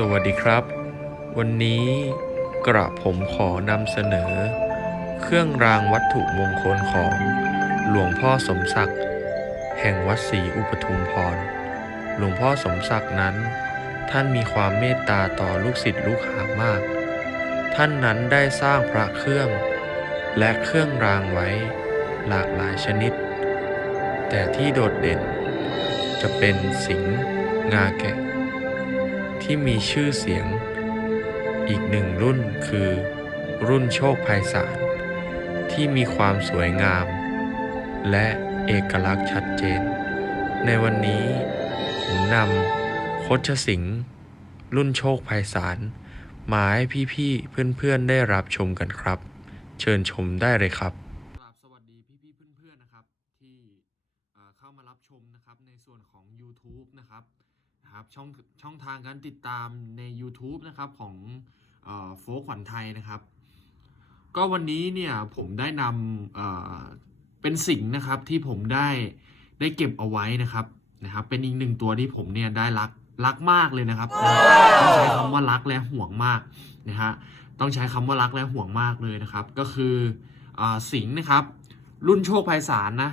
สวัสดีครับ วันนี้กระผมขอนำเสนอ เครื่องรางวัตถุมงคลของหลวงพ่อสมศักดิ์แห่งวัดศรีอุปทุมพร หลวงพ่อสมศักดิ์นั้น ท่านมีความเมตตาต่อลูกศิษย์ลูกหามาก ท่านนั้นได้สร้างพระเครื่อง และเครื่องรางไว้หลากหลายชนิด แต่ที่โดดเด่น จะเป็นสิงห์งาแกะ ที่มีชื่อเสียง อีกหนึ่งรุ่นคือ รุ่นโชคภัยสารที่มีความสวยงาม และเอกลักษณ์ชัดเจน ในวันนี้ผมนำโคชสิงห์รุ่นโชคภัยสารมาให้พี่ๆเพื่อนๆได้รับชมกันครับ เชิญชมได้เลยครับสวัสดีพี่ๆเพื่อนๆนะครับ ที่เอ่อเข้ามารับชมนะครับในส่วนของ YouTube นะครับนะครับช่อง ช่องทางการติดตามใน YouTube นะครับของโฟกขวัญไทยนะครับ ก็วันนี้เนี่ยผมได้นำเเป็นสิ่งนะครับที่ผมได้ได้เก็บเอาไว้นะครับนะครับ เป็นอีกหนึ่งตัวที่ผมเนี่ยได้รักรักมากเลยนะครับต้องใช้คำว่ารักและห่วงมากนะฮะต้องใช้คำว่ารักและห่วงมากเลยนะครับ ก็คืออสิงห์นะครับ รุ่นโชคภัยสารนะ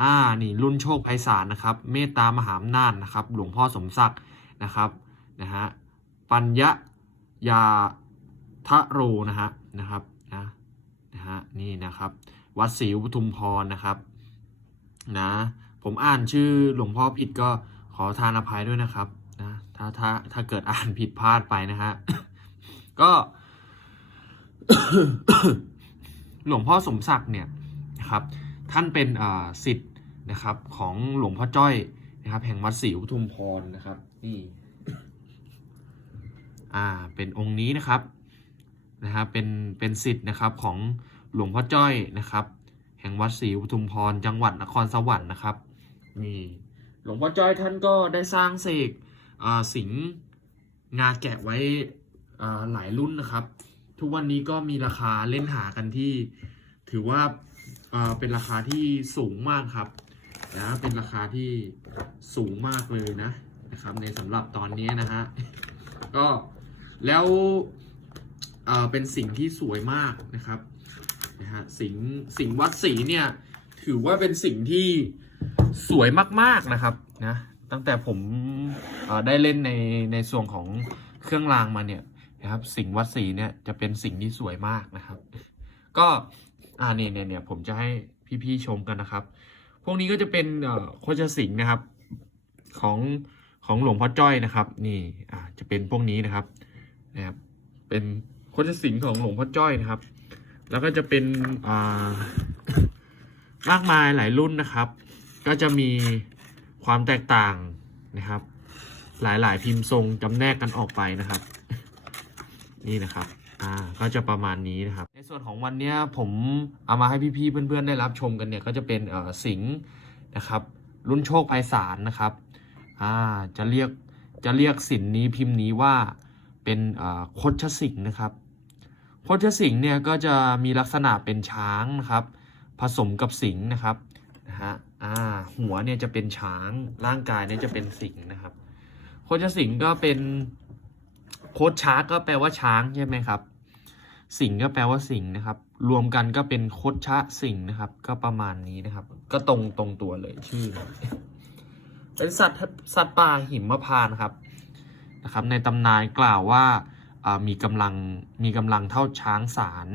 อ่านี่รุ่นโชคภัยสารนะครับ เมตตามหาอำนาจนะครับ หลวงพ่อสมศักดิ์ นะครับนะฮะปัญญายาทะโรนะฮะนะครับนะนะฮะนี่นะครับ วัดศรีอุทุมพรนะครับนะผมอ่านชื่อหลวงพ่อผิดก็ขอทานอภัยด้วยนะครับนะถ้าถ้าถ้าเกิดอ่านผิดพลาดไปนะฮะก็หลวงพ่อสมศักดิ์เนี่ยนะครับ ท่านเป็นอ่าสิทธิ์นะครับของหลวงพ่อจ้อยนะครับ แห่งวัดศรีอุทุมพรนะครับ นี่อ่าเป็นองค์นี้นะครับนะครับเป็นเป็นสิทธิ์นะครับของหลวงพ่อจ้อยนะครับ แห่งวัดศรีอุทุมพรจังหวัดนครสวรรค์นะครับนี่หลวงพ่อจ้อยท่านก็ได้สร้างเสกสิงห์งาแกะไว้หลายรุ่นนะครับ ทุกวันนี้ก็มีราคาเล่นหากันที่ ถือว่าเป็นราคาที่สูงมากครับนะเป็นราคาที่สูงมากเลยนะ นะครับในสำหรับตอนนี้นะฮะก็แล้วเป็นสิ่งที่สวยมากนะครับนะฮะสิงสิงวัดศรีเนี่ยถือว่าเป็นสิ่งที่สวยมากๆนะครับนะตั้งแต่ผมได้เล่นในในส่วนของเครื่องรางมาเนี่ยนะครับสิงวัดศรีเนี่ยจะเป็นสิ่งที่สวยมากนะครับ ก็อ่าเนี่ยเนี่ยเนี่ยผมจะให้พี่ๆชมกันนะครับ พวกนี้ก็จะเป็นโคชสิงนะครับของ ของหลวงพ่อจ้อยนะครับ นี่อ่าจะเป็นพวกนี้นะครับนะครับเป็นโคชสิงห์ของหลวงพ่อจ้อยนะครับ แล้วก็จะเป็นอ่ามากมายหลายรุ่นนะครับ ก็จะมีความแตกต่างนะครับ หลายๆ พิมพ์ทรงจำแนกกันออกไปนะครับ นี่นะครับอ่าก็จะประมาณนี้นะครับ ในส่วนของวันเนี้ยผมเอามาให้พี่ๆเพื่อนๆได้รับชมกันเนี่ยก็จะเป็นเอ่อสิงนะครับ รุ่นโชคภัยสารนะครับ อ่าจะเรียกจะเรียกสินนี้พิมพ์นี้ว่าเป็นเอ่อคดชสิงห์นะครับโคดชสิงห์เนี่ยก็จะมีลักษณะเป็นช้างนะครับ ผสมกับสิงห์นะครับนะฮะอ่าหัวเนี่ยจะเป็นช้างร่างกายเนี่ยจะเป็นสิงห์นะครับโคชสิงห์ก็เป็นโคชช้างก็แปลว่าช้างใช่ไหมครับ สิงห์ก็แปลว่าสิงห์นะครับ รวมกันก็เป็นโคชชะสิงห์นะครับ ก็ประมาณนี้นะครับ ก็ตรงตรงตัวเลยชื่อนะ เป็นสัตว์สัตว์ป่าหิมพานครับนะครับ ในตำนานกล่าวว่ามีกำลังมีกำลังเท่าช้างสาร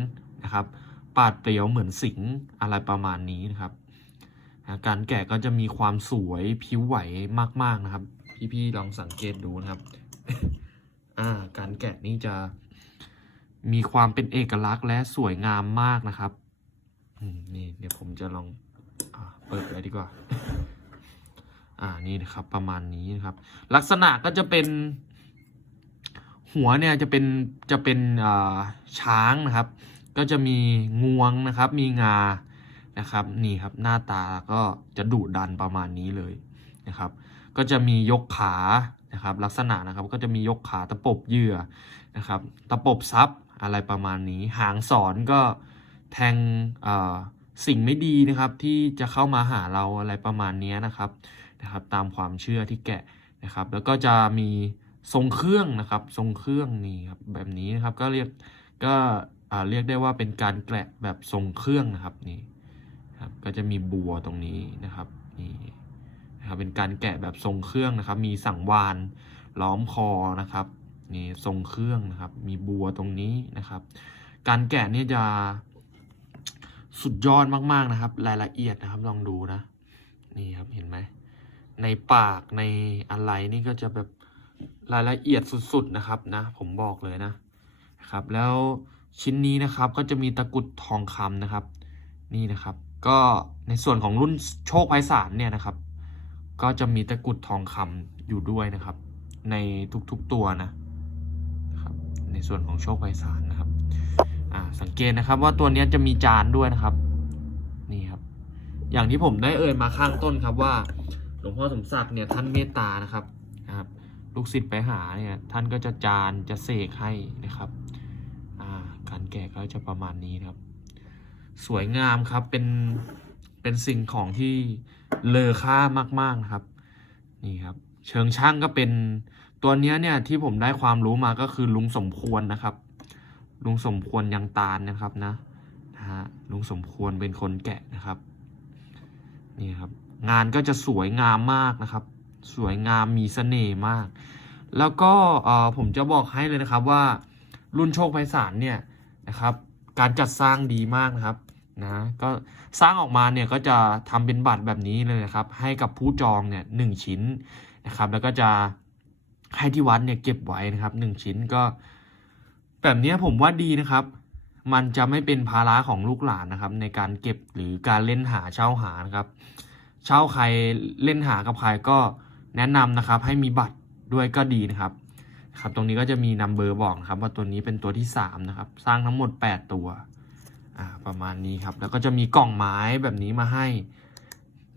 นะครับ ปาดเปรียวเหมือนสิงอะไรประมาณนี้นะครับการแกะก็จะมีความสวยผิวไหวมาก ๆนะครับ พี่ๆลองสังเกตดูนะครับการแกะนี่จะมีความเป็นเอกลักษณ์และสวยงามมากนะครับนี่เดี๋ยวผมจะลองอเปิดเลยดีกว่า อ่านี่นะครับประมาณนี้นะครับ ลักษณะก็จะเป็นหัวเนี่ยจะเป็นจะเป็นช้างนะครับ ก็จะมีงวงนะครับ มีงานะครับนี่ครับหน้าตาก็จะดุดันประมาณนี้เลยนะครับ ก็จะมียกขานะครับ ลักษณะนะครับก็จะมียกขาตะปบเหยื่อนะครับ ตะปบซับอะไรประมาณนี้ หางสอนก็แทงอ่อ สิ่งไม่ดีนะครับที่จะเข้ามาหาเราอะไรประมาณนี้นะครับนะครับ ตามความเชื่อที่แกะนะครับ แล้วก็จะมีทรงเครื่องนะครับทรงเครื่องนี่ครับแบบนี้นะครับก็เรียกก็อ่าเรียกได้ว่าเป็นการแกะแบบทรงเครื่องนะครับนี่ครับก็จะมีบัวตรงนี้นะครับนี่นะครับเป็นการแกะแบบทรงเครื่องนะครับ มีสังวานล้อมคอนะครับนี่ทรงเครื่องนะครับ มีบัวตรงนี้นะครับ การแกะเนี่ยจะ สุดยอดมากๆนะครับ รายละเอียดนะครับลองดูนะ นี่ครับเห็นไหม ในปากในอะไรนี่ก็จะแบบรายละเอียดสุดๆนะครับนะ ผมบอกเลยนะครับ แล้วชิ้นนี้นะครับก็จะมีตะกุดทองคำนะครับ นี่นะครับ ก็ในส่วนของรุ่นโชคไพศาลเนี่ยนะครับ ก็จะมีตะกุดทองคำอยู่ด้วยนะครับ ในทุกๆตัวนะครับ ในส่วนของโชคไพศาลน อ่าสังเกตนะครับว่าตัวนี้จะมีจานด้วยนะครับ นี่ครับ อย่างที่ผมได้เอ่ยมาข้างต้นครับว่าหลวงพ่อสมศักดิ์เนี่ยท่านเมตตานะครับนะครับ ลูกศิษย์ไปหาเนี่ยท่านก็จะจานจะเสกให้นะครับอ่าการแกะก็จะประมาณนี้นะครับ สวยงามครับเป็นเป็นสิ่งของที่เลอค่ามากๆนะครับ นี่ครับ เชิงช่างก็เป็นตัวนี้เนี่ยที่ผมได้ความรู้มาก็คือลุงสมควรนะครับ ลุงสมควรยังตาลนะครับนะนะฮะลุงสมควรเป็นคนแกะนะครับนี่ครับงานก็จะสวยงามมากนะครับ สวยงามมีเสน่ห์มาก แล้วก็เออผมจะบอกให้เลยนะครับว่า รุ่นโชคไพศาลเนี่ยนะครับ การจัดสร้างดีมากนะครับนะก็สร้างออกมาเนี่ยก็จะทำเป็นบัตรแบบนี้เลยนะครับ ให้กับผู้จองเนี่ยหนึ่งชิ้นนะครับ แล้วก็จะให้ที่วัดเนี่ยเก็บไว้นะครับหนึ่งชิ้นก็ แบบนี้ผมว่าดีนะครับ มันจะไม่เป็นภาระของลูกหลานนะครับ ในการเก็บหรือการเล่นหาเช่าหานะครับ เช่าใครเล่นหากับใครก็แนะนำนะครับ ให้มีบัตรด้วยก็ดีนะครับครับ ตรงนี้ก็จะมีนัมเบอร์บอกนะครับ ว่าตัวนี้เป็นตัวที่สามนะครับ สร้างทั้งหมดแปดตัวอ่าประมาณนี้ครับ แล้วก็จะมีกล่องไม้แบบนี้มาให้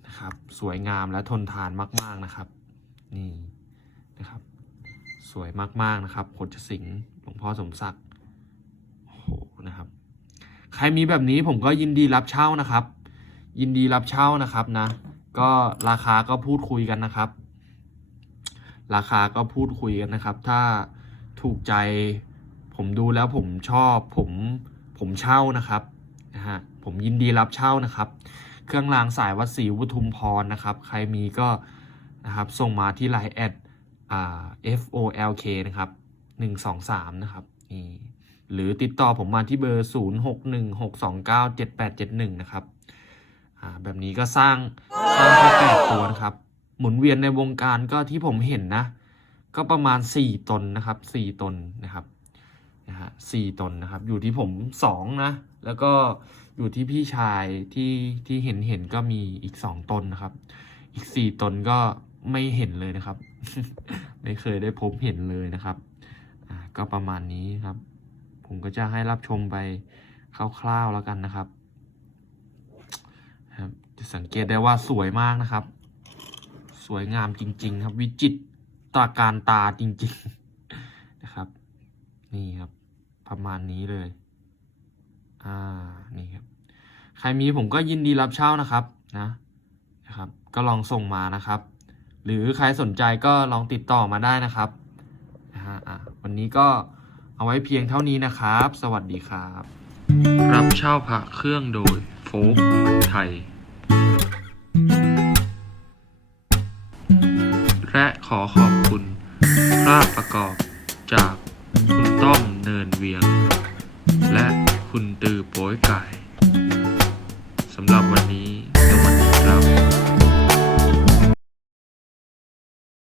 นะครับ สวยงามและทนทานมาก ๆนะครับ นี่นะครับ สวยมากๆนะครับโคจสิงห์หลวง พ่อสมศักดิ์โหนะครับ ใครมีแบบนี้ผมก็ยินดีรับเช่านะครับ ยินดีรับเช่านะครับนะ ก็ราคาก็พูดคุยกันนะครับ ราคาก็พูดคุยกันนะครับ ถ้าถูกใจผมดูแล้วผมชอบผมผมเช่านะครับนะฮะผมยินดีรับเช่านะครับ เครื่องรางสายวัดศรีวุทุมพรนะครับ ใครมีก็นะครับส่งมาที่ไลน์แอดอ่า F O L K นะครับ หนึ่งสองสามนะครับนี่หรือติดต่อผมมาที่เบอร์ศูนย์หกหนึ่งหกสองเก้าเจ็ดแปดเจ็ดหนึ่งนะครับแบบนี้ก็สร้างสร้างแค่แปดตัวนะครับ หมุนเวียนในวงการก็ที่ผมเห็นนะ ก็ประมาณสี่ตนนะครับสี่ตนนะครับนะฮะสี่ตนนะครับ อยู่ที่ผมสองนะ แล้วก็อยู่ที่พี่ชายที่ที่เห็นเห็นก็มีอีกสองตนนะครับ อีกสี่ตนก็ไม่เห็นเลยนะครับ ไม่เคยได้พบเห็นเลยนะครับ ก็ประมาณนี้ครับ ผมก็จะให้รับชมไปคร่าวๆแล้วกันนะครับครับ จะสังเกตได้ว่าสวยมากนะครับ สวยงามจริง ๆ ครับ วิจิตตราการตาจริง ๆนะครับ นี่ครับ ประมาณนี้เลย อ่านี่ครับ ใครมีผมก็ยินดีรับเช่านะครับนะนะครับ ก็ลองส่งมานะครับ หรือใครสนใจก็ลองติดต่อมาได้นะครับ ฮะอะวันนี้ก็เอาไว้เพียงเท่านี้นะครับ สวัสดีครับ รับเช่าพระเครื่องโดยโฟกไทย และขอขอบคุณภาพประกอบจากคุณต้อมเนินเวียง และคุณตือโป้ยไก่สำหรับวันนี้